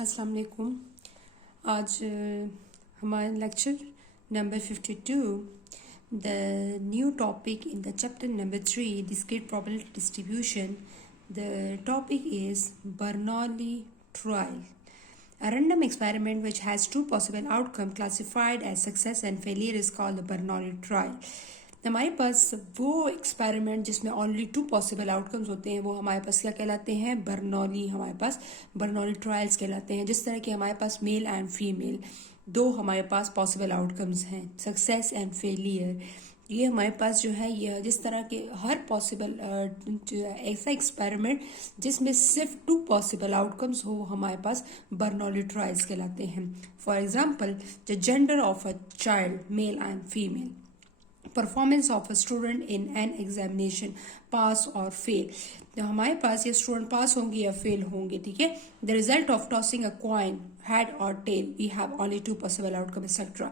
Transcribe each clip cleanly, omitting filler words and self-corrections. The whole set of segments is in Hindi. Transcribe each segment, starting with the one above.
अस्सलाम वालेकुम। आज हमारा lecture number 52, the new topic in the chapter number 3, discrete probability distribution. The topic is Bernoulli trial. A random experiment which has two possible outcomes classified as success and failure is called the Bernoulli trial. हमारे पास वो एक्सपेरिमेंट जिसमें ओनली टू पॉसिबल आउटकम्स होते हैं वो हमारे पास क्या कहलाते हैं, बर्नौली। हमारे पास बर्नौली ट्रायल्स कहलाते हैं। जिस तरह के हमारे पास मेल एंड फीमेल दो हमारे पास पॉसिबल आउटकम्स हैं, सक्सेस एंड फेलियर। ये हमारे पास जो है ये जिस तरह के हर पॉसिबल ऐसा एक्सपेरिमेंट जिसमें सिर्फ टू पॉसिबल आउटकम्स हो वो हमारे पास बर्नौली ट्रायल्स कहलाते हैं। For example, the gender of a child, male and female, performance of a student in an examination, pass और फेल। तो हमारे पास ये स्टूडेंट पास होंगे या फेल होंगे, ठीक है। The result of tossing a coin, head or tail, we have only two possible outcomes, etc.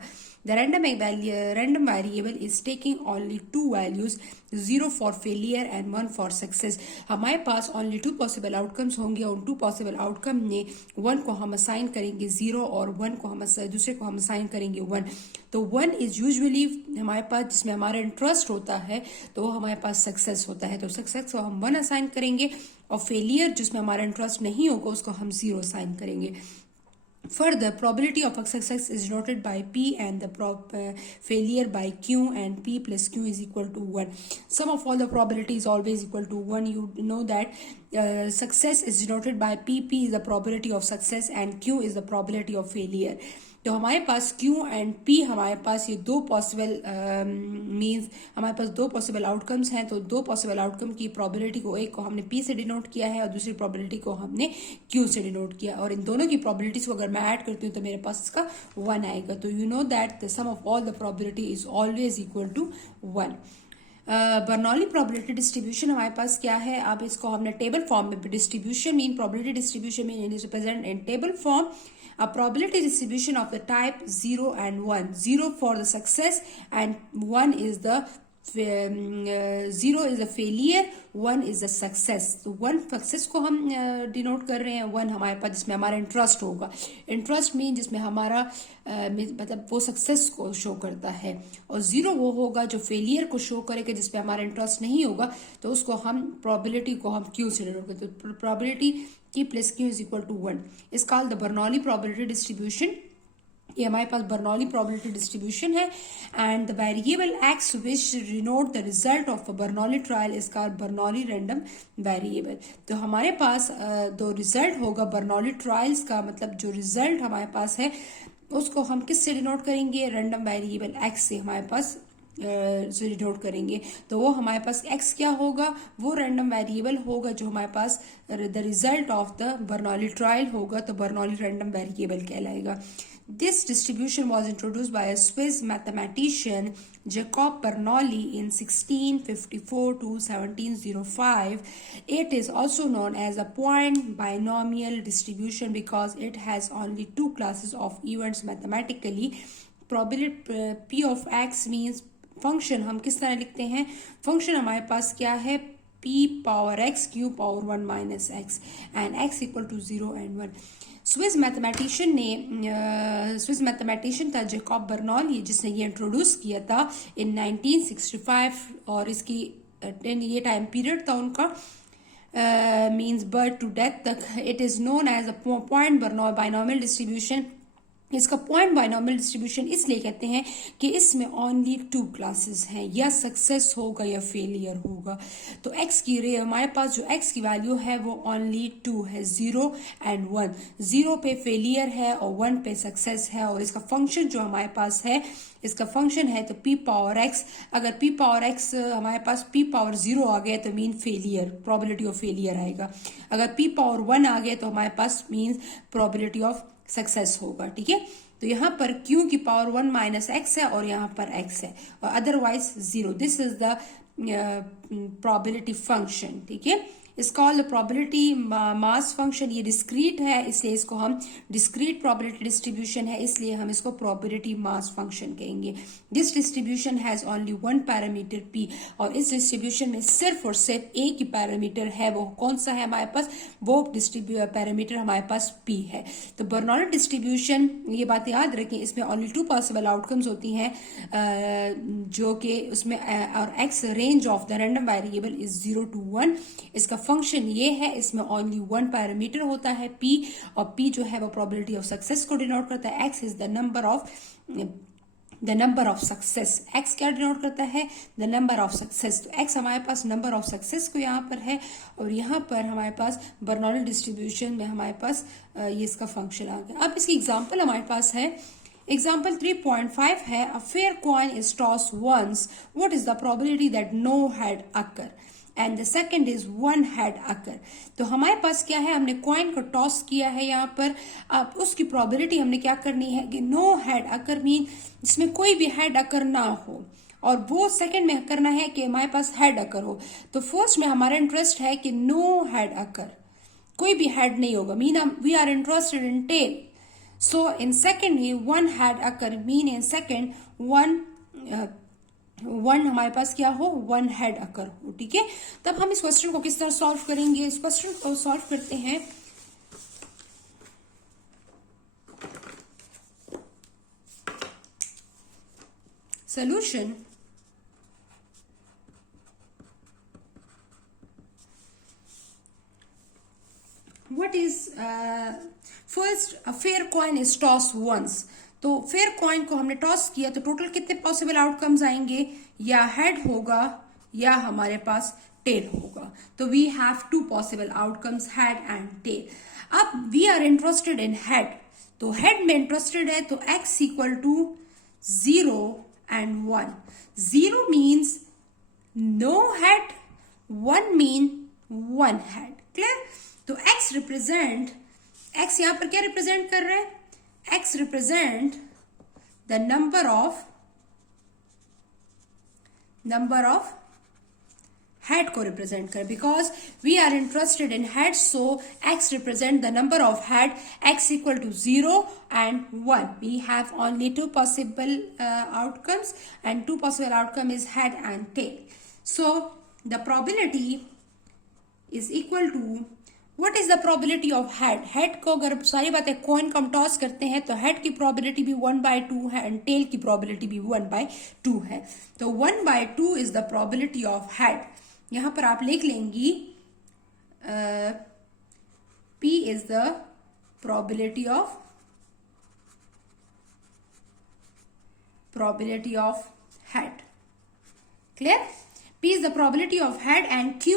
The random variable is taking only two values, 0 for failure and 1 for success. हमारे पास only two possible outcomes होंगे। उन two possible outcome में 1 को हम assign करेंगे 0 और 1 को हम दूसरे को हम assign करेंगे 1। तो 1 इज यूजुअली हमारे पास जिसमें हमारा इंटरेस्ट होता है तो वो हमारे पास सक्सेस होता है। तो सक्सेस को हम 1 असाइन करेंगे और फेलियर जिसमें हमारा इंटरेस्ट नहीं होगा उसको हम 0 असाइन करेंगे। Further, probability of a success is denoted by P and the failure by Q, and P plus Q is equal to 1. Sum of all the probability is always equal to 1. You know that success is denoted by P. P is the probability of success and Q is the probability of failure. तो हमारे पास Q एंड P हमारे पास ये दो पॉसिबल मीन्स हमारे पास दो पॉसिबल आउटकम्स हैं। तो दो पॉसिबल आउटकम की प्रोबेबिलिटी को एक को हमने P से डिनोट किया है और दूसरी प्रोबेबिलिटी को हमने Q से डिनोट किया, और इन दोनों की प्रोबेबिलिटीज को अगर मैं ऐड करती हूँ तो मेरे पास इसका 1 आएगा। तो you know that the sum of all the probability is always equal to 1। Bernoulli probability distribution हमारे पास क्या है, अब इसको हमने टेबल फॉर्म में distribution mean probability distribution mean is represent in table form. A probability distribution of the type 0 and 1. 0 for the success and 1 is the 0 is a failure, 1 is a success. तो 1 सक्सेस को हम डिनोट कर रहे हैं, 1 हमारे पास जिसमें हमारा इंटरेस्ट होगा। इंटरेस्ट मीन जिसमें हमारा मतलब वो सक्सेस को शो करता है, और 0 वो होगा जो फेलियर को शो करेगा जिसमें हमारा इंटरेस्ट नहीं होगा। तो उसको हम प्रोबेबिलिटी को हम Q से डिनोट करते हैं। तो probability P plus Q is equal to 1 is called the Bernoulli probability distribution. ये हमारे पास बर्नौली प्रोबेबिलिटी डिस्ट्रीब्यूशन है। And the variable x which denote the result of a Bernoulli trial is called Bernoulli random variable. तो हमारे पास दो रिजल्ट होगा बर्नौली ट्रायल्स का, मतलब जो रिजल्ट हमारे पास है उसको हम किससे डिनोट करेंगे, रैंडम वेरिएबल एक्स से हमारे पास से डिनोट करेंगे। तो वो हमारे पास x क्या होगा, वो रैंडम वेरिएबल होगा जो हमारे पास the result of the Bernoulli trial होगा, तो बर्नौली रैंडम वेरिएबल कहलाएगा। This distribution was introduced by a Swiss mathematician Jacob Bernoulli in 1654 to 1705. It is also known as a point binomial distribution because it has only two classes of events mathematically. Probability P of x means function हम किस तरह लिखते हैं, फंक्शन हमारे पास क्या है, P power x Q power 1 minus x and x equal to 0 and 1। Swiss mathematician था जैकब बर्नौली जिसने ये इंट्रोड्यूस किया था इन 1965, और इसकी ये टाइम पीरियड था उनका मीन्स बर्थ टू डेथ तक। It is known as a point binomial distribution. इसका पॉइंट बाइनोमियल डिस्ट्रीब्यूशन इसलिए कहते हैं कि इसमें ओनली टू क्लासेस हैं, या सक्सेस होगा या फेलियर होगा। तो x की रे हमारे पास जो x की वैल्यू है वो ओनली 2 है, 0 एंड 1। 0 पे फेलियर है और 1 पे सक्सेस है, और इसका फंक्शन जो हमारे पास है इसका फंक्शन है तो p पावर x। अगर p पावर x हमारे पास p पावर 0 आ गया तो mean failure, probability of failure आएगा। अगर p पावर 1 आ गया तो हमारे पास मीन प्रोबेबिलिटी ऑफ सक्सेस होगा, ठीक है। तो यहाँ पर Q की पावर 1 माइनस एक्स है और यहाँ पर x है, और otherwise 0। This is the probability function, ठीक है। Is called probability mass function. ये डिस्क्रीट है इसलिए इसको हम डिस्क्रीट प्रोबेबिलिटी डिस्ट्रीब्यूशन है इसलिए हम इसको प्रोबेबिलिटी मास फंक्शन कहेंगे। This distribution has only one parameter p, और इस डिस्ट्रीब्यूशन में सिर्फ और सिर्फ एक ही पैरामीटर है। वो कौन सा है हमारे पास? वो पैरामीटर हमारे पास p है। तो बर्नौली डिस्ट्रीब्यूशन, ये बात याद रखें, इसमें ओनली टू पॉसिबल आउटकम्स होती हैं जो कि उसमें और x range of the random variable is 0 to 1। इसका फंक्शन ये है, इसमें ओनली वन पैरामीटर होता है p, और p जो है वो प्रोबेबिलिटी ऑफ सक्सेस को डिनोट करता है। x is the number of success. x क्या डिनोट करता है? The number of success. तो x हमारे पास नंबर ऑफ सक्सेस को यहाँ पर है, और यहाँ पर हमारे पास बर्नौली डिस्ट्रीब्यूशन में हमारे पास ये इसका फंक्शन आ गया। अब इसकी एग्जांपल हमारे पास है, एग्जाम्पल 3.5 है, a fair coin is toss once, what is the probability that no head occur and the second is one head occur. तो हमारे पास क्या है, हमने कॉइन को टॉस किया है यहाँ पर। अब उसकी प्रोबेबिलिटी हमने क्या करनी है कि नो हेड अकर मीन इसमें कोई भी हेड अकर ना हो, और वो सेकंड में करना है कि हमारे पास हेड अकर हो। तो फर्स्ट में हमारा इंटरेस्ट है कि नो हेड अकर, कोई भी हेड नहीं होगा, mean we are interested in tail. So in second ही one had occur, mean in second one हमारे पास क्या हो, one had occur हो। ठीक है, तब हम इस क्वेश्चन को किस तरह सॉल्व करेंगे? इस क्वेश्चन को सॉल्व करते हैं। Solution, what is first a fair coin is tossed once। तो फेयर कॉइन को हमने टॉस किया तो टोटल कितने पॉसिबल आउटकम्स आएंगे? या हेड होगा या हमारे पास टेल होगा। तो we have two possible outcomes, head and tail. अब we are interested in head, तो हेड में इंटरेस्टेड है तो x equal to 0 and 1। 0 means no head, 1 mean one head. Clear? तो x रिप्रेजेंट, x यहां पर क्या रिप्रेजेंट कर रहा है? x represent the number of head को रिप्रेजेंट कर, because we are interested in head, so x represent the number of head, x equal to 0 and 1। We have only two possible outcomes and two possible outcome is head and tail. So the probability is equal to, what is the probability of head? Head को अगर सारी बातें कॉइन को हम टॉस करते हैं तो हेड की प्रोबेबिलिटी भी 1/2 है एंड टेल की प्रोबेबिलिटी भी 1/2 है। तो 1/2 is the probability of head. यहां पर आप लिख लेंगी P is the probability of head. Clear? P is the probability of head, and Q,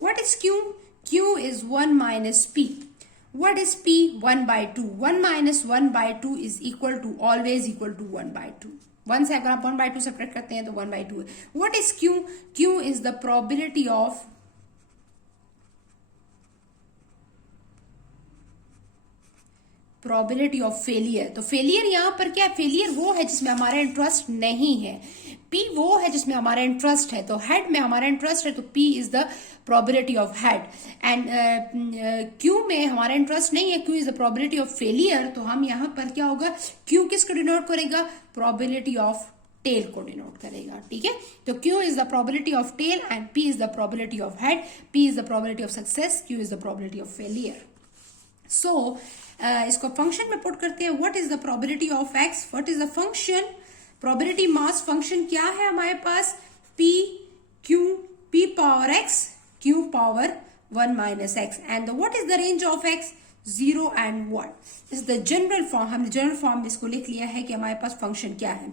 what is Q? Q is 1 minus P. What is P? 1/2. 1 minus 1/2 is always equal to 1/2. 1 से अगर आप 1/2 सेपरेट करते हैं तो 1/2 है। What is Q? Q is the probability of failure। तो फेलियर यहां पर क्या है? फेलियर वो है जिसमें हमारा इंटरेस्ट नहीं है, P वो है जिसमें हमारा इंटरेस्ट है। तो हेड में हमारा इंटरेस्ट है तो P is the probability of head, and Q में हमारा इंटरेस्ट नहीं है, Q is the probability of failure. तो हम यहां पर क्या होगा, Q किसको डिनोट करेगा? प्रोबेबिलिटी ऑफ टेल को डिनोट करेगा। ठीक है, तो Q is the probability of tail and P is the probability of head. P is the probability of success, Q is the probability of failure. So इसको फंक्शन में पुट करते हैं। What is the probability of x? What is the function? Probability mass function क्या है हमारे पास? p power x, q power 1 minus x, and what is the range of x? 0 and 1। इस द जनरल फॉर्म, हमने जनरल फॉर्म में इसको लिख लिया है कि हमारे पास फंक्शन क्या है।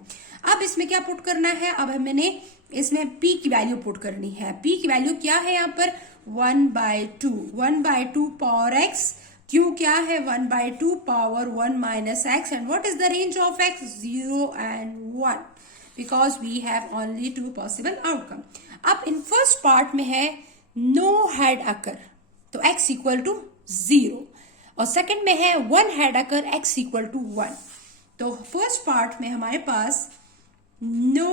अब इसमें क्या पुट करना है? अब हमने इसमें p की वैल्यू पुट करनी है। p की वैल्यू क्या है यहाँ पर? 1/2। 1/2 पावर x, q क्या है? 1/2 power 1 minus x, and what is the range of x? 0 and 1, because we have only two possible outcome। अब इन फर्स्ट पार्ट में है no head occur, तो x इक्वल टू 0, और सेकंड में है one head occur, x equal to 1। तो फर्स्ट पार्ट में हमारे पास no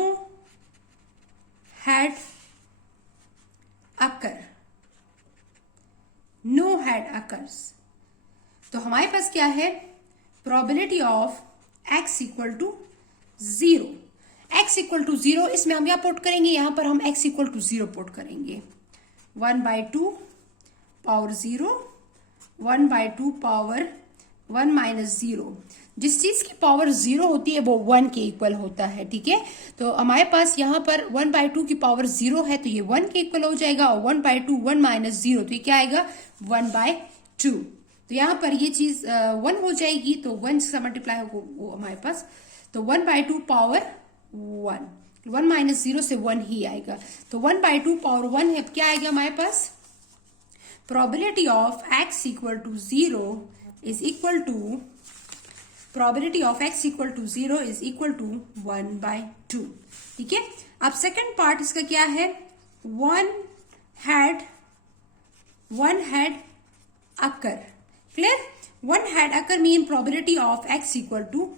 head occur, no head occurs. तो हमारे पास क्या है, probability of x equal to 0। x equal to 0 इसमें हम क्या पुट करेंगे, यहां पर हम x इक्वल टू 0 पुट करेंगे। 1/2 पावर 0, 1/2 पावर 1 माइनस 0। जिस चीज की पावर 0 होती है वो 1 के इक्वल होता है, ठीक है। तो हमारे पास यहाँ पर 1/2 की पावर 0 है तो ये 1 के इक्वल हो जाएगा, और 1/2 1 माइनस 0 तो ये क्या आएगा 1/2। तो यहाँ पर ये चीज 1 हो जाएगी, तो 1 से मल्टीप्लाई होगा वो हमारे पास, तो 1/2 पावर 1, 1 माइनस 0 से 1 ही आएगा, तो 1/2 पावर 1 है। क्या आएगा हमारे पास, probability of x equal to 0 is equal to, probability of x equal to 0 is equal to 1/2, ठीक है। अब सेकंड पार्ट इसका क्या है, one head occur, clear. One head occur mean probability of x equal to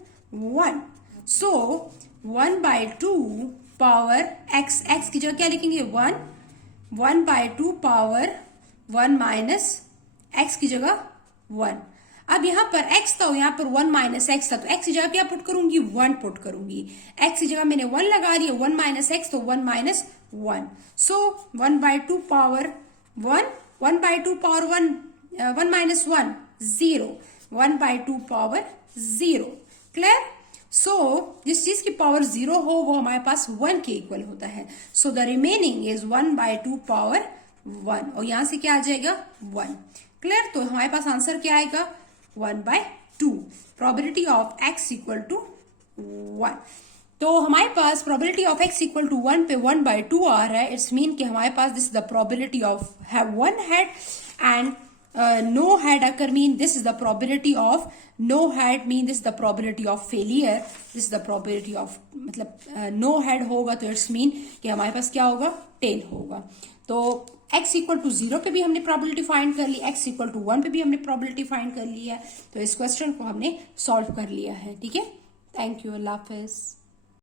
1, so 1/2 power x की जगह क्या लिखेंगे 1, 1/2 पावर 1 माइनस x की जगह 1। अब यहां पर x था, यहां पर 1 माइनस x था, तो x की जगह क्या पुट करूंगी 1 पुट करूंगी। x की जगह मैंने 1 लगा दिया, 1 माइनस x तो 1 minus 1, so 1/2 power 1, 1/2 power 1 minus 1 0, 1/2 power 0, clear. So जिस चीज की पावर 0 हो वो हमारे पास 1 के इक्वल होता है, so the remaining is 1/2 power 1, और यहां से क्या आ जाएगा 1, क्लियर। तो हमारे पास आंसर क्या आएगा 1/2, probability of x equal to 1। तो हमारे पास probability of x equal to 1 पे 1/2 आ रहा है, इट्स मीन कि हमारे पास this is the probability of have one head, and no had occur mean this is the probability of, no had mean this is the probability of failure, this is the probability of, मतलब no had होगा तो इट्स मीन कि हमारे पास क्या होगा 10 होगा। तो x इक्वल टू 0 पे भी हमने प्रोबेबिलिटी फाइंड कर ली, x इक्वल टू 1 पे भी हमने प्रोबेबिलिटी फाइंड कर ली है, तो इस क्वेश्चन को हमने सॉल्व कर लिया है, ठीक है। Thank you, Allah Hafiz.